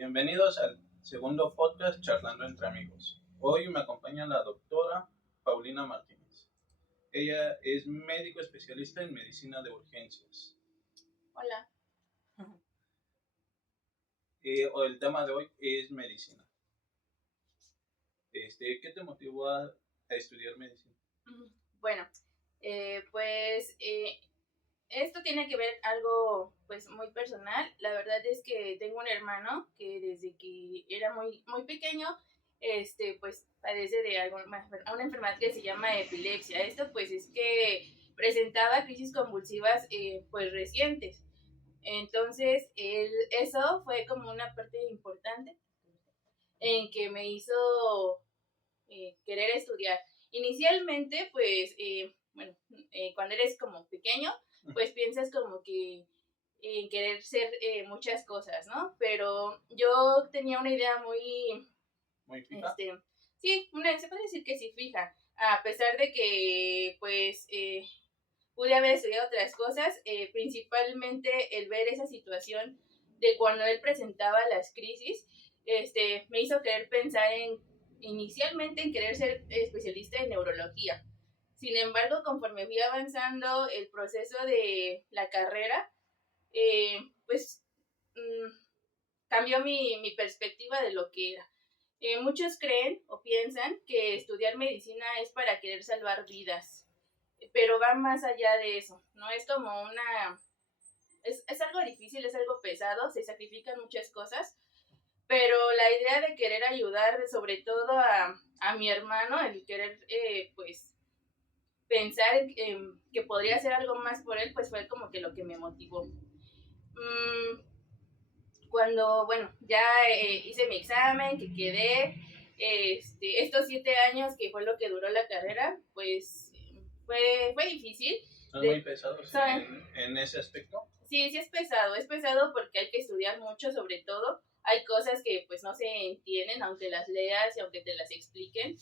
Bienvenidos al segundo podcast Charlando entre Amigos. Hoy me acompaña la doctora Paulina Martínez. Ella es médico especialista en medicina de urgencias. Hola. El tema de hoy es medicina. ¿Qué te motivó a estudiar medicina? Bueno, esto tiene que ver algo pues muy personal. La verdad es que tengo un hermano que desde que era muy pequeño, pues padece de una enfermedad que se llama epilepsia. Esto pues es que presentaba crisis convulsivas pues recientes. Entonces, eso fue como una parte importante en que me hizo querer estudiar. Inicialmente, pues, cuando eres como pequeño, pues piensas como que en querer ser muchas cosas, ¿no? Pero yo tenía una idea ¿Muy fija? Se puede decir que sí fija, a pesar de que, pues, pude haber estudiado otras cosas, principalmente el ver esa situación de cuando él presentaba las crisis, me hizo querer pensar inicialmente en querer ser especialista en neurología. Sin embargo, conforme fui avanzando el proceso de la carrera, pues cambió mi perspectiva de lo que era. Muchos creen o piensan que estudiar medicina es para querer salvar vidas, pero va más allá de eso, ¿no? Es como es algo difícil, es algo pesado, se sacrifican muchas cosas, pero la idea de querer ayudar, sobre todo a mi hermano, el querer, pues, pensar que podría hacer algo más por él, pues fue como que lo que me motivó. Cuando, bueno, ya hice mi examen, que quedé, estos 7 años que fue lo que duró la carrera, pues fue difícil. ¿Son muy pesados en ese aspecto? Sí es pesado porque hay que estudiar mucho, sobre todo. Hay cosas que pues no se entienden, aunque las leas y aunque te las expliquen.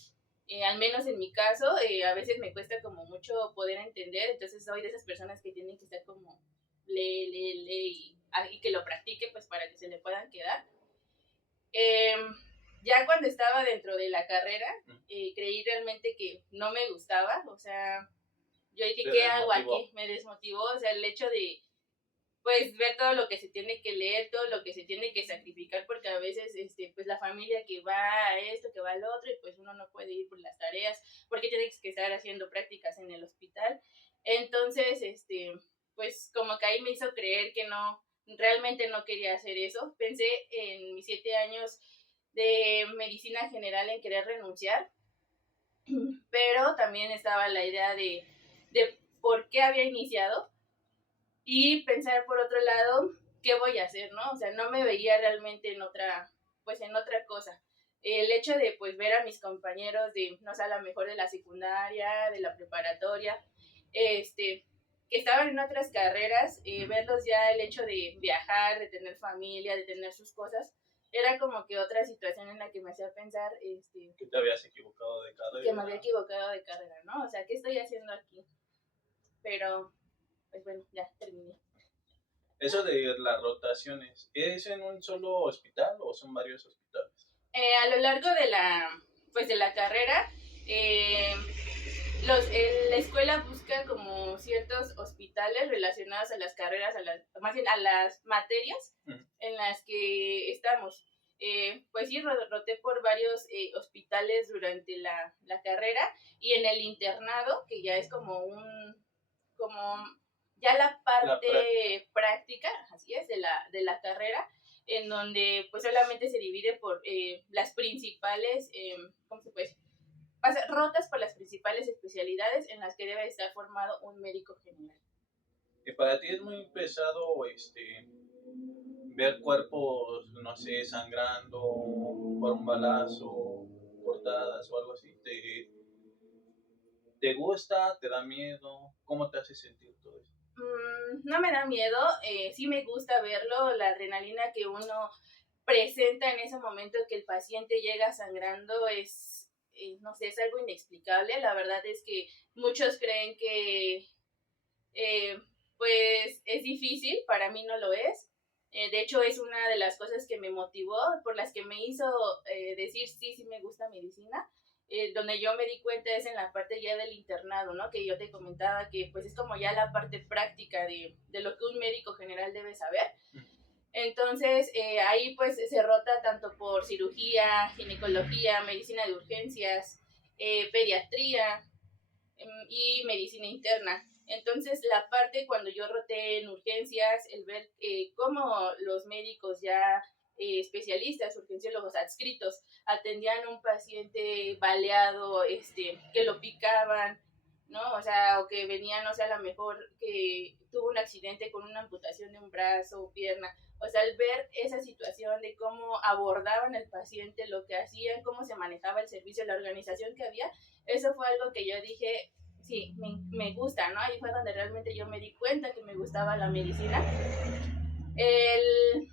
Al menos en mi caso, a veces me cuesta como mucho poder entender, entonces soy de esas personas que tienen que estar como lee y que lo practique pues para que se le puedan quedar. Ya cuando estaba dentro de la carrera, creí realmente que no me gustaba, o sea, yo dije, ¿qué hago aquí? Me desmotivó, o sea, el hecho de pues ver todo lo que se tiene que leer, todo lo que se tiene que sacrificar, porque a veces pues la familia que va a esto, que va al otro, y pues uno no puede ir por las tareas, porque tienes que estar haciendo prácticas en el hospital. Entonces, pues como que ahí me hizo creer que no, realmente no quería hacer eso. Pensé en mis 7 años de medicina general en querer renunciar, pero también estaba la idea de por qué había iniciado y pensar por otro lado qué voy a hacer, ¿no? O sea, no me veía realmente en otra cosa. El hecho de pues ver a mis compañeros de, no sé, a lo mejor de la secundaria, de la preparatoria, que estaban en otras carreras, verlos ya, el hecho de viajar, de tener familia, de tener sus cosas, era como que otra situación en la que me hacía pensar que te habías equivocado de carrera. Que me había equivocado de carrera, ¿no? O sea, ¿qué estoy haciendo aquí? Pero, pues bueno, ya terminé. Eso de las rotaciones, ¿es en un solo hospital o son varios hospitales? A lo largo de la carrera, la escuela busca como ciertos hospitales relacionados a las carreras, más bien a las materias en las que estamos. Pues sí, roté por varios hospitales durante la carrera, y en el internado, que ya es como ya la parte práctica, así es, de la carrera, en donde pues solamente se divide por las principales, ¿cómo se puede decir? Rotas por las principales especialidades en las que debe estar formado un médico general. ¿Y para ti es muy pesado ver cuerpos, no sé, sangrando por un balazo, cortadas o algo así? ¿Te gusta? ¿Te da miedo? ¿Cómo te hace sentir todo eso? No me da miedo, sí me gusta verlo, la adrenalina que uno presenta en ese momento que el paciente llega sangrando es, no sé, es algo inexplicable. La verdad es que muchos creen que pues es difícil, para mí no lo es. De hecho, es una de las cosas que me motivó, por las que me hizo decir sí me gusta medicina. Donde yo me di cuenta es en la parte ya del internado, ¿no? Que yo te comentaba que pues es como ya la parte práctica de lo que un médico general debe saber. Entonces, ahí pues se rota tanto por cirugía, ginecología, medicina de urgencias, pediatría y medicina interna. Entonces, la parte cuando yo roté en urgencias, el ver cómo los médicos ya especialistas, urgenciólogos adscritos, atendían a un paciente baleado, que lo picaban, ¿no? O sea, o que venía, no sé, a lo mejor que tuvo un accidente con una amputación de un brazo o pierna. O sea, al ver esa situación de cómo abordaban al paciente, lo que hacían, cómo se manejaba el servicio, la organización que había, eso fue algo que yo dije, sí, me gusta, ¿no? Ahí fue donde realmente yo me di cuenta que me gustaba la medicina. El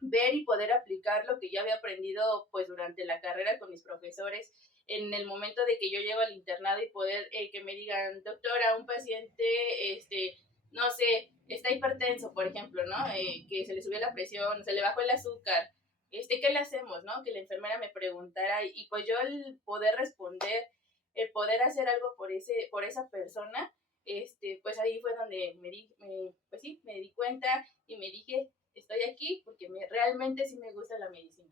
ver y poder aplicar lo que yo había aprendido pues durante la carrera con mis profesores en el momento de que yo llego al internado y poder que me digan, doctora, un paciente, no sé, está hipertenso, por ejemplo, ¿no? Que se le subió la presión, se le bajó el azúcar, ¿qué le hacemos, no? Que la enfermera me preguntara y pues yo el poder responder, el poder hacer algo por esa persona, pues ahí fue donde me di cuenta y me dije, estoy aquí porque realmente sí me gusta la medicina.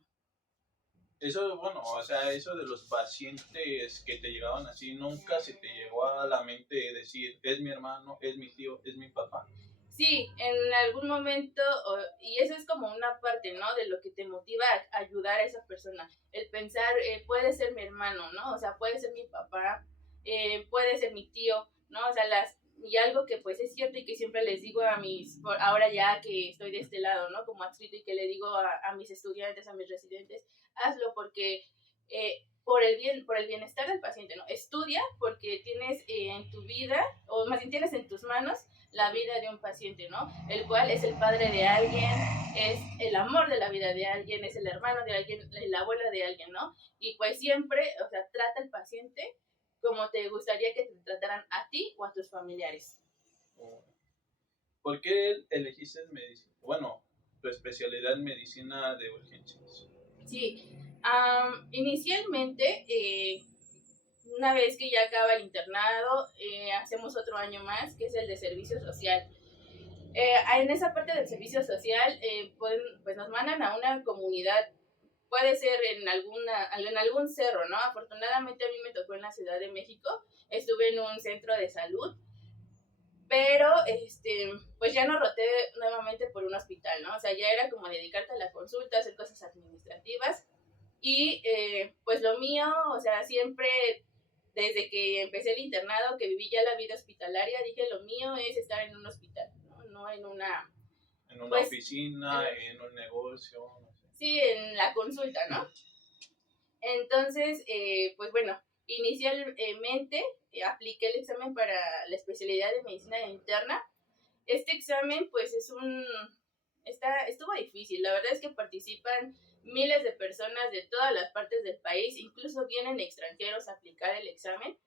Eso, bueno, o sea, eso de los pacientes que te llegaban así, ¿nunca se te llegó a la mente decir, es mi hermano, es mi tío, es mi papá? Sí, en algún momento, y eso es como una parte, ¿no? De lo que te motiva a ayudar a esa persona. El pensar, puede ser mi hermano, ¿no? O sea, puede ser mi papá, puede ser mi tío, ¿no? O sea, y algo que pues es cierto y que siempre les digo ahora ya que estoy de este lado, ¿no? Como adscrito y que le digo a mis estudiantes, a mis residentes, hazlo porque por el bienestar del paciente, ¿no? Estudia porque tienes en tu vida, o más bien tienes en tus manos la vida de un paciente, ¿no? El cual es el padre de alguien, es el amor de la vida de alguien, es el hermano de alguien, la abuela de alguien, ¿no? Y pues siempre, o sea, trata al paciente como te gustaría que te trataran a ti o a tus familiares. ¿Por qué elegiste medicina? Bueno, tu especialidad en medicina de urgencias. Sí, inicialmente, una vez que ya acaba el internado, hacemos otro año más, que es el de servicio social. En esa parte del servicio social, pues nos mandan a una comunidad, puede ser en algún cerro, ¿no? Afortunadamente a mí me tocó en la Ciudad de México, estuve en un centro de salud, pero pues ya no roté nuevamente por un hospital, ¿no? O sea, ya era como dedicarte a la consulta, hacer cosas administrativas, y pues lo mío, o sea, siempre desde que empecé el internado, que viví ya la vida hospitalaria, dije lo mío es estar en un hospital, no en una... En una pues, oficina, en un negocio, no sé. Sí, en la consulta, ¿no? Entonces, pues bueno, inicialmente apliqué el examen para la especialidad de medicina interna. Este examen, pues estuvo difícil. La verdad es que participan miles de personas de todas las partes del país, incluso vienen extranjeros a aplicar el examen.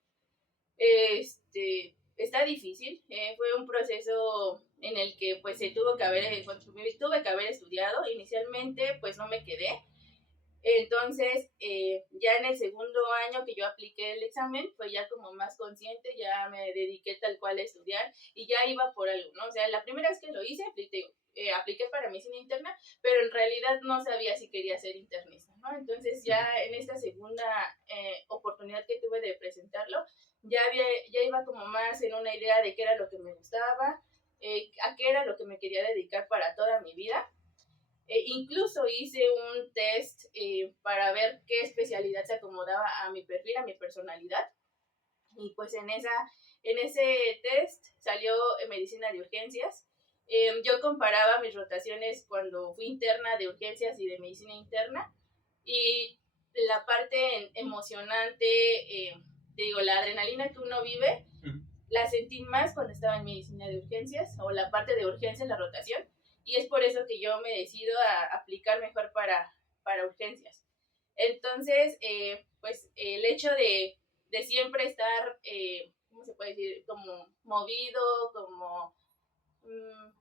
Está difícil, fue un proceso en el que pues tuve que haber estudiado. Inicialmente pues no me quedé, entonces ya en el segundo año que yo apliqué el examen fue ya como más consciente, ya me dediqué tal cual a estudiar y ya iba por algo, ¿no? O sea, la primera vez que lo hice apliqué para medicina interna, pero en realidad no sabía si quería ser internista, ¿no? Entonces ya en esta segunda oportunidad que tuve de presentarlo, ya iba como más en una idea de qué era lo que me gustaba, a qué era lo que me quería dedicar para toda mi vida. Incluso hice un test para ver qué especialidad se acomodaba a mi perfil, a mi personalidad. Y pues en ese test salió medicina de urgencias. Yo comparaba mis rotaciones cuando fui interna de urgencias y de medicina interna. Y la parte emocionante, te digo, la adrenalina que uno vive, la sentí más cuando estaba en medicina de urgencias o la parte de urgencias, la rotación. Y es por eso que yo me decido a aplicar mejor para urgencias. Entonces, pues el hecho de siempre estar, ¿cómo se puede decir? Como movido, como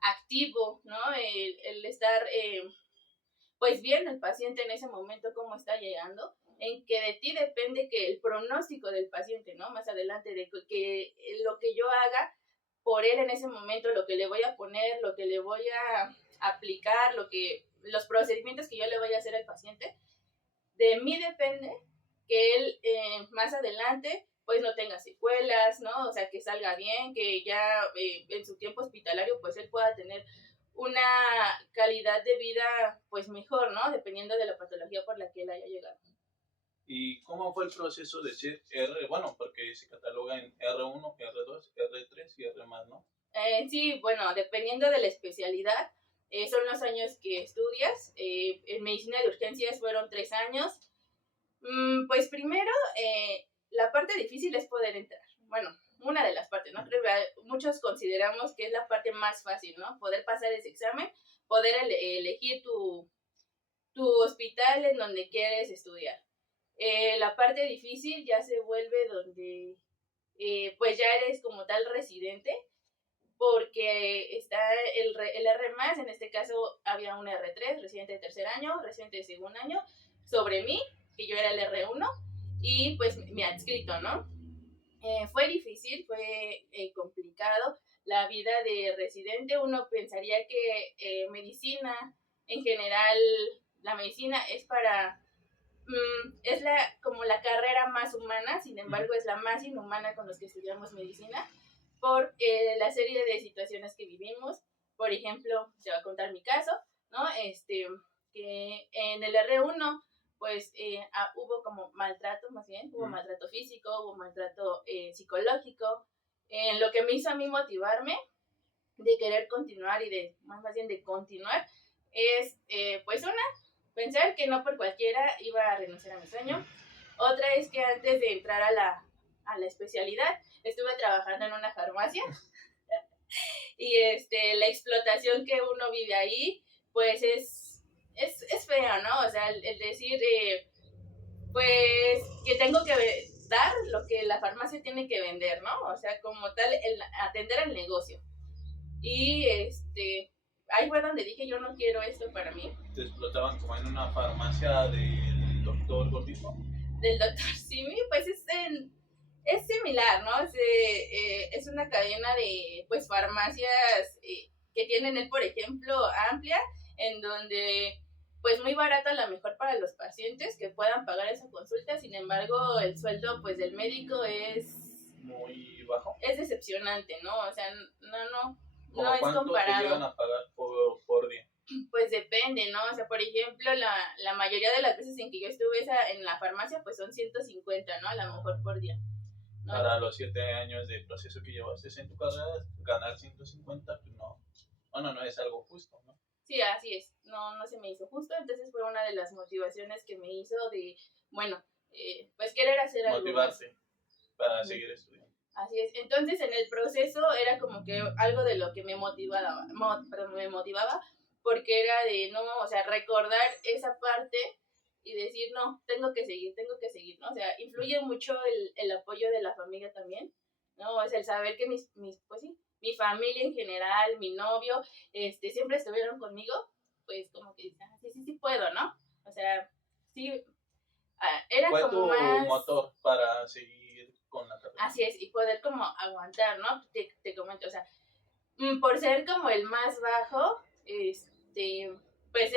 activo, ¿no? El estar, pues viendo al paciente en ese momento cómo está llegando, en que de ti depende que el pronóstico del paciente, ¿no? Más adelante, de que lo que yo haga por él en ese momento, lo que le voy a poner, lo que le voy a aplicar, los procedimientos que yo le voy a hacer al paciente, de mí depende que él más adelante pues no tenga secuelas, ¿no? O sea, que salga bien, que ya en su tiempo hospitalario pues él pueda tener una calidad de vida pues mejor, ¿no? Dependiendo de la patología por la que él haya llegado. ¿Y cómo fue el proceso de ser R? Bueno, porque se cataloga en R1, R2, R3 y R+, ¿no? Sí, bueno, dependiendo de la especialidad, son los años que estudias. En medicina de urgencias fueron 3 años. Pues primero, la parte difícil es poder entrar. Bueno, una de las partes, ¿no? Creo que muchos consideramos que es la parte más fácil, ¿no? Poder pasar ese examen, poder elegir tu hospital en donde quieres estudiar. La parte difícil ya se vuelve donde pues ya eres como tal residente, porque está el R+, en este caso había un R3, residente de tercer año, residente de segundo año, sobre mí, que yo era el R1, y pues mi adscrito, ¿no? Fue difícil, fue complicado. La vida de residente, uno pensaría que medicina, en general, la medicina es para... es como la carrera más humana, sin embargo es la más inhumana con los que estudiamos medicina, por la serie de situaciones que vivimos. Por ejemplo, te voy a contar mi caso, ¿no? Que en el R1 pues hubo como maltrato, más bien, hubo maltrato físico, hubo maltrato psicológico, lo que me hizo a mí motivarme de querer continuar y de, más bien de continuar, es pues una, pensar que no por cualquiera iba a renunciar a mi sueño. Otra es que antes de entrar a la especialidad, estuve trabajando en una farmacia y la explotación que uno vive ahí, pues es feo, ¿no? O sea, el decir, pues, que tengo que dar lo que la farmacia tiene que vender, ¿no? O sea, como tal, el atender al negocio. Y ahí fue donde dije, yo no quiero esto para mí. ¿Te explotaban como en una farmacia del doctor Gordillo? Del doctor Simi, pues es similar, ¿no? Es una cadena de pues farmacias que tienen él, por ejemplo, amplia, en donde pues muy barata, a lo mejor para los pacientes que puedan pagar esa consulta. Sin embargo, el sueldo pues del médico es muy bajo. Es decepcionante, ¿no? O sea, no es ¿Cuánto comparado. te llegan a pagar por día? Pues depende, ¿no? O sea, por ejemplo, la mayoría de las veces en que yo estuve en la farmacia, pues son 150, ¿no? A lo mejor por día, ¿no? Para los 7 años de proceso que llevaste en tu carrera, ganar 150, pues no. Bueno, no es algo justo, ¿no? Sí, así es. No se me hizo justo. Entonces fue una de las motivaciones que me hizo de, bueno, pues querer hacer algo. Motivarte para seguir estudiando. Así es. Entonces en el proceso era como que algo de lo que me motivaba, porque era de, no, o sea, recordar esa parte y decir, no, tengo que seguir, ¿no? O sea, influye mucho el apoyo de la familia también, ¿no? Es el saber que pues sí, mi familia en general, mi novio, siempre estuvieron conmigo, pues como que sí puedo, ¿no? O sea, sí, era ¿Fue como tu más motor para seguir con la carrera? Así es, y poder como aguantar, ¿no? Te comento, o sea, por ser como el más bajo, pues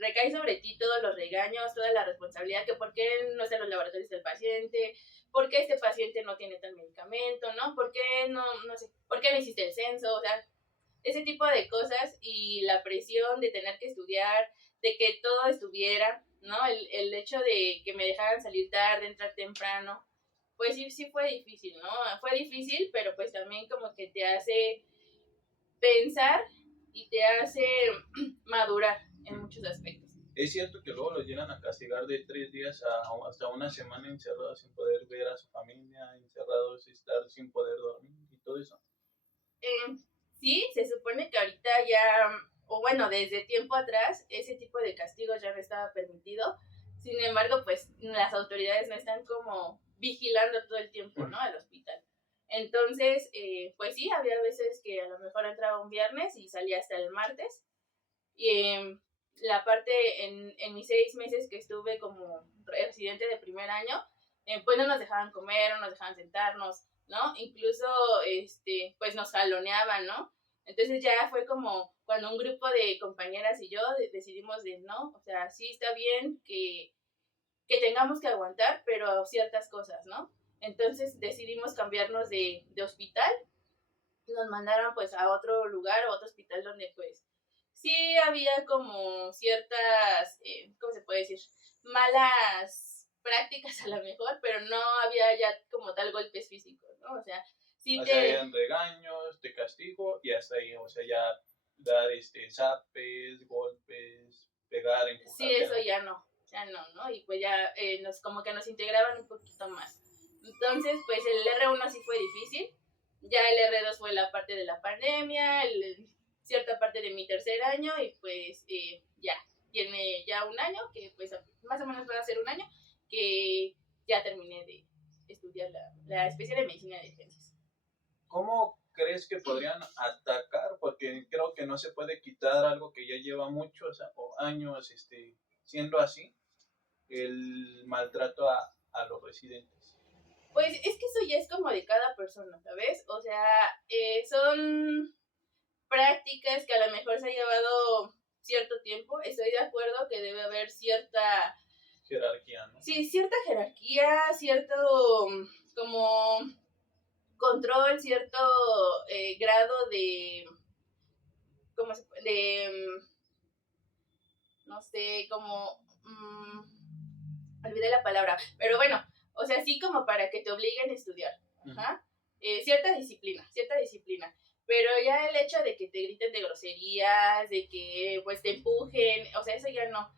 recae sobre ti todos los regaños, toda la responsabilidad, que por qué no están los laboratorios del paciente, por qué este paciente no tiene tal medicamento, ¿no? ¿Por qué no sé, por qué no hiciste el censo? O sea, ese tipo de cosas y la presión de tener que estudiar, de que todo estuviera, ¿no? El hecho de que me dejaran salir tarde, entrar temprano, pues sí fue difícil, ¿no? Fue difícil, pero pues también como que te hace pensar y te hace madurar en muchos aspectos. Es cierto que luego los llegan a castigar de 3 días hasta una semana encerrados sin poder ver a su familia, encerrados, estar sin poder dormir y todo eso. Sí, se supone que ahorita ya, o bueno, desde tiempo atrás, ese tipo de castigos ya no estaba permitido. Sin embargo, pues las autoridades no están como vigilando todo el tiempo, ¿no? Al hospital. Entonces, pues sí, había veces que a lo mejor entraba un viernes y salía hasta el martes. Y la parte en mis 6 meses que estuve como residente de primer año, pues no nos dejaban comer, no nos dejaban sentarnos, ¿no? Incluso, pues nos jaloneaban, ¿no? Entonces ya fue como cuando un grupo de compañeras y yo decidimos de no, o sea, sí está bien que tengamos que aguantar, pero ciertas cosas, ¿no? Entonces decidimos cambiarnos de hospital, nos mandaron pues a otro lugar, a otro hospital donde pues sí había como ciertas, ¿cómo se puede decir? Malas prácticas a lo mejor, pero no había ya como tal golpes físicos, ¿no? O sea, sí o sea, eran regaños, te castigo y hasta ahí, o sea, ya dar zapes, golpes, pegar, empujar. Sí, eso ya no, ¿no? Y pues ya nos como que nos integraban un poquito más. Entonces, pues el R1 sí fue difícil, ya el R2 fue la parte de la pandemia, cierta parte de mi tercer año y pues ya, tiene ya un año, que pues más o menos va a ser un año, que ya terminé de estudiar la especie de medicina de urgencias. ¿Cómo crees que podrían atacar? Porque creo que no se puede quitar algo que ya lleva muchos años siendo así, el maltrato a los residentes. Pues es que eso ya es como de cada persona, ¿sabes? O sea, son prácticas que a lo mejor se ha llevado cierto tiempo. Estoy de acuerdo que debe haber cierta jerarquía, ¿no? Sí, cierta jerarquía, cierto como control, cierto grado de, ¿cómo se puede? No sé, como, olvidé la palabra, pero bueno, o sea, sí como para que te obliguen a estudiar, ajá, cierta disciplina, pero ya el hecho de que te griten de groserías, de que pues te empujen, o sea, eso ya no,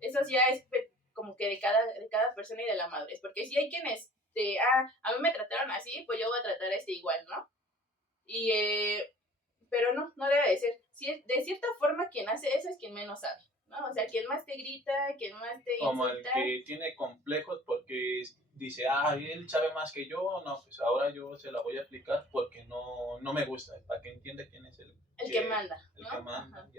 eso ya es como que de cada persona y de la madurez, porque si hay quienes, a mí me trataron así, pues yo voy a tratar a igual, ¿no? Y, pero no debe de ser, de cierta forma quien hace eso es quien menos sabe, ¿no? O sea, quien más te grita, quien más te como insulta. el que tiene complejos porque dice, él sabe más que yo, no, pues ahora yo se la voy a aplicar porque no me gusta, para que entienda quién es el que manda, el ¿no? que manda.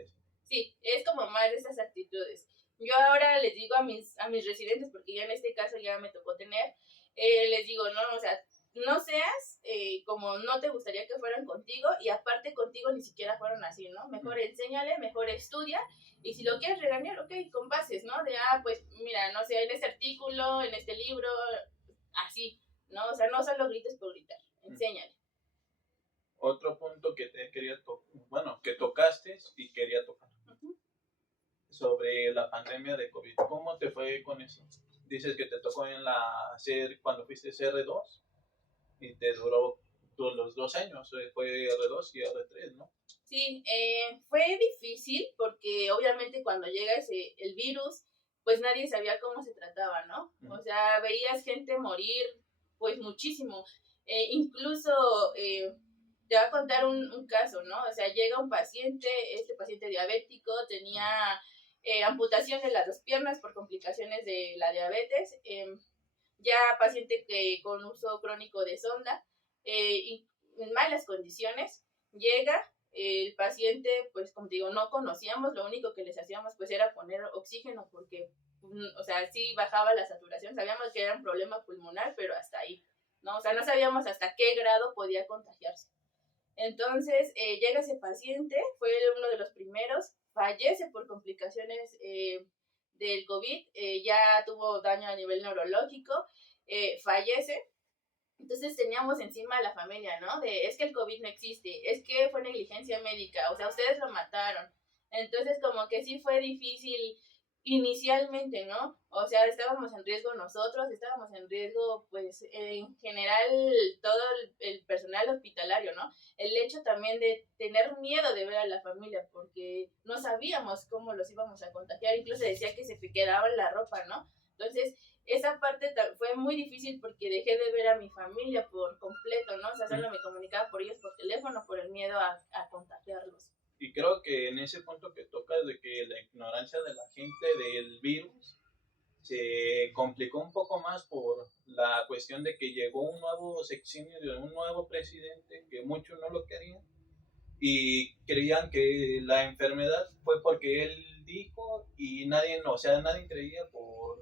Sí, es como más de esas actitudes. Yo ahora les digo a mis residentes, porque ya en este caso ya me tocó tener, les digo, no, o sea, no seas como no te gustaría que fueran contigo, y aparte contigo ni siquiera fueron así, ¿no? Mejor enséñale, mejor estudia, y si lo quieres regañar, ok, con bases, ¿no? De, pues mira, no sé, en este artículo, en este libro, así, ¿no? O sea, no solo grites por gritar, enséñale. Otro punto que te quería que tocaste y quería tocar, sobre la pandemia de COVID. ¿Cómo te fue con eso? Dices que te tocó cuando fuiste R2 y te duró los 2 años, fue R2 y R3, ¿no? Sí, fue difícil porque obviamente cuando llega el virus, pues nadie sabía cómo se trataba, ¿no? O sea, veías gente morir, pues muchísimo. Incluso, te voy a contar un caso, ¿no? O sea, llega un paciente, este paciente diabético tenía amputación de las 2 piernas por complicaciones de la diabetes, ya paciente con uso crónico de sonda, y en malas condiciones, llega el paciente, pues como digo, no conocíamos, lo único que les hacíamos pues era poner oxígeno porque, o sea, sí bajaba la saturación, sabíamos que era un problema pulmonar, pero hasta ahí, ¿no? O sea, no sabíamos hasta qué grado podía contagiarse. Entonces, llega ese paciente, fue uno de los primeros, fallece por complicaciones del COVID, ya tuvo daño a nivel neurológico, fallece. Entonces teníamos encima a la familia, ¿no? Es que el COVID no existe, es que fue negligencia médica, o sea, ustedes lo mataron. Entonces como que sí fue difícil inicialmente, ¿no? O sea, estábamos en riesgo nosotros, estábamos en riesgo, pues, en general, todo el personal hospitalario, ¿no? El hecho también de tener miedo de ver a la familia, porque no sabíamos cómo los íbamos a contagiar, incluso decía que se quedaban la ropa, ¿no? Entonces, esa parte fue muy difícil porque dejé de ver a mi familia por completo, ¿no? O sea, solo me comunicaba por ellos por teléfono, por el miedo a contagiarlos. Y creo que en ese punto que tocas de que la ignorancia de la gente del virus se complicó un poco más por la cuestión de que llegó un nuevo sexenio de un nuevo presidente que muchos no lo querían y creían que la enfermedad fue porque él dijo y nadie, o sea, nadie creía por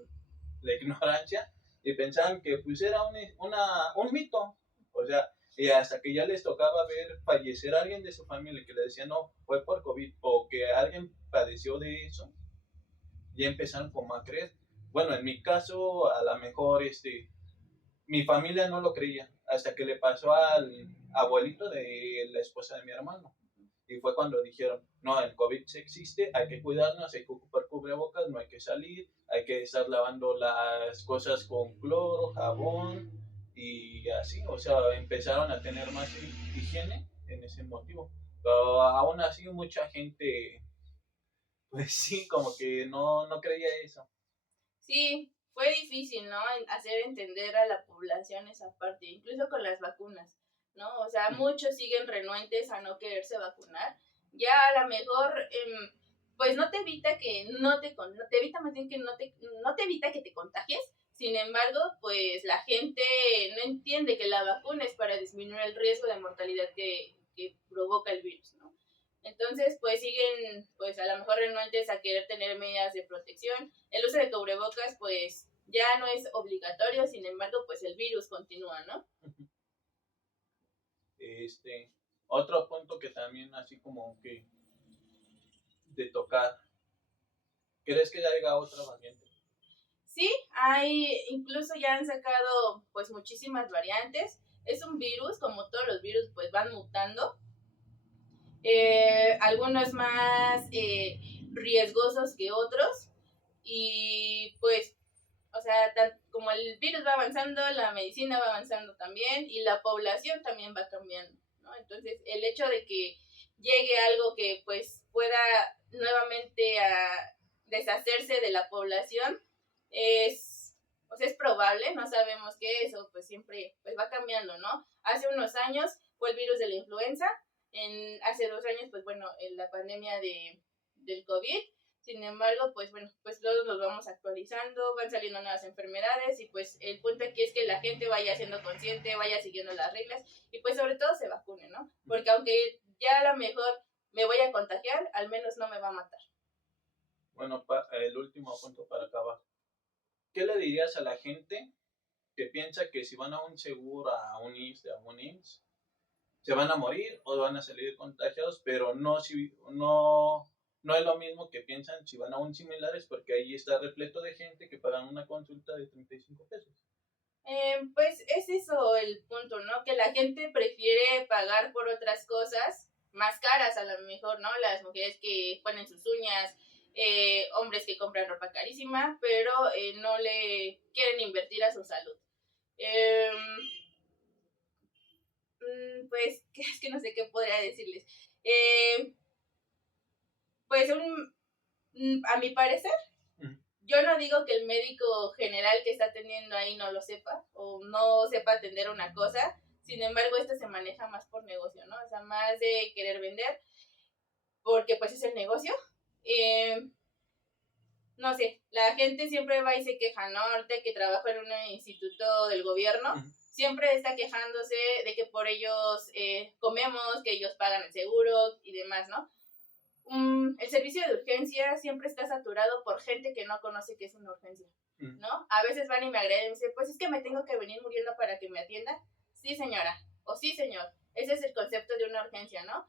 la ignorancia y pensaban que pues era un mito, o sea, y hasta que ya les tocaba ver fallecer a alguien de su familia que le decía no, fue por COVID o que alguien padeció de eso, ya empezaron como a creer. Bueno, en mi caso, a lo mejor mi familia no lo creía hasta que le pasó al abuelito de la esposa de mi hermano. Y fue cuando dijeron, no, el COVID sí existe, hay que cuidarnos, hay que ocupar cubrebocas, no hay que salir, hay que estar lavando las cosas con cloro, jabón y así. O sea, empezaron a tener más higiene en ese motivo. Pero aún así mucha gente, pues sí, como que no creía eso. Sí, fue difícil, ¿no? Hacer entender a la población esa parte, incluso con las vacunas, ¿no? O sea, muchos siguen renuentes a no quererse vacunar. Ya a lo mejor, pues no te evita que no te evita más bien que no te evita que te contagies. Sin embargo, pues la gente no entiende que la vacuna es para disminuir el riesgo de mortalidad que provoca el virus, ¿no? Entonces, pues siguen, pues a lo mejor renuentes a querer tener medidas de protección. El uso de cubrebocas, pues ya no es obligatorio, sin embargo, pues el virus continúa, ¿no? Otro punto que también así como que de tocar, ¿crees que haya otra variante? Sí, incluso ya han sacado pues muchísimas variantes. Es un virus, como todos los virus, pues van mutando. Algunos más riesgosos que otros. Y pues, o sea, como el virus va avanzando, la medicina va avanzando también y la población también va cambiando, ¿no? Entonces, el hecho de que llegue algo que pues pueda nuevamente a deshacerse de la población o sea, es probable, no sabemos qué es, o pues siempre pues va cambiando, ¿no? Hace unos años fue el virus de la influenza, hace 2 años, pues bueno, la pandemia del COVID. Sin embargo, pues bueno, pues todos nos vamos actualizando, van saliendo nuevas enfermedades y pues el punto aquí es que la gente vaya siendo consciente, vaya siguiendo las reglas y pues sobre todo se vacune, ¿no? Porque aunque ya a lo mejor me voy a contagiar, al menos no me va a matar. Bueno, el último punto para acabar. ¿Qué le dirías a la gente que piensa que si van a un seguro, a un ISSSTE, a un IMSS, se van a morir o van a salir contagiados, pero no es lo mismo que piensan si van a un similares, porque ahí está repleto de gente que pagan una consulta de 35 pesos. Pues es eso el punto, ¿no? Que la gente prefiere pagar por otras cosas más caras a lo mejor, ¿no? Las mujeres que ponen sus uñas, hombres que compran ropa carísima, pero no le quieren invertir a su salud. Pues es que no sé qué podría decirles. Pues a mi parecer, yo no digo que el médico general que está atendiendo ahí no lo sepa o no sepa atender una cosa, sin embargo, esto se maneja más por negocio, ¿no? O sea, más de querer vender, porque pues es el negocio. No sé, la gente siempre va y se queja, ¿no? Ahorita que trabajo en un instituto del gobierno, siempre está quejándose de que por ellos comemos, que ellos pagan el seguro y demás, ¿no? El servicio de urgencia siempre está saturado por gente que no conoce qué es una urgencia, ¿no? A veces van y me agreden y me dicen, pues es que me tengo que venir muriendo para que me atienda. Sí, señora, o sí, señor. Ese es el concepto de una urgencia, ¿no?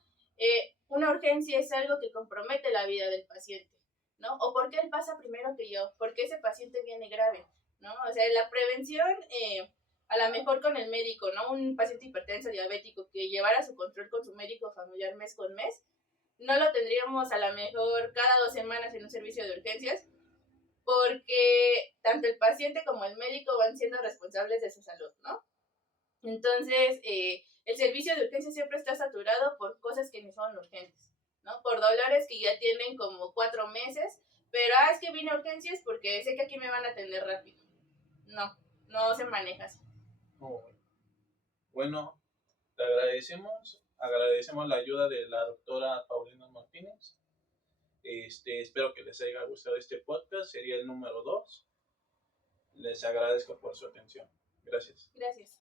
Una urgencia es algo que compromete la vida del paciente, ¿no? O por qué él pasa primero que yo, porque ese paciente viene grave, ¿no? O sea, la prevención, a lo mejor con el médico, ¿no? Un paciente hipertenso, diabético, que llevara su control con su médico familiar mes con mes, no lo tendríamos a lo mejor cada 2 semanas en un servicio de urgencias, porque tanto el paciente como el médico van siendo responsables de su salud, ¿no? Entonces, el servicio de urgencias siempre está saturado por cosas que no son urgentes, ¿no? Por dolores que ya tienen como 4 meses, pero es que vine a urgencias porque sé que aquí me van a atender rápido. No se maneja así. Bueno, te agradecemos la ayuda de la doctora Paulina Martínez. Espero que les haya gustado este podcast, sería el número 2. Les agradezco por su atención. Gracias. Gracias.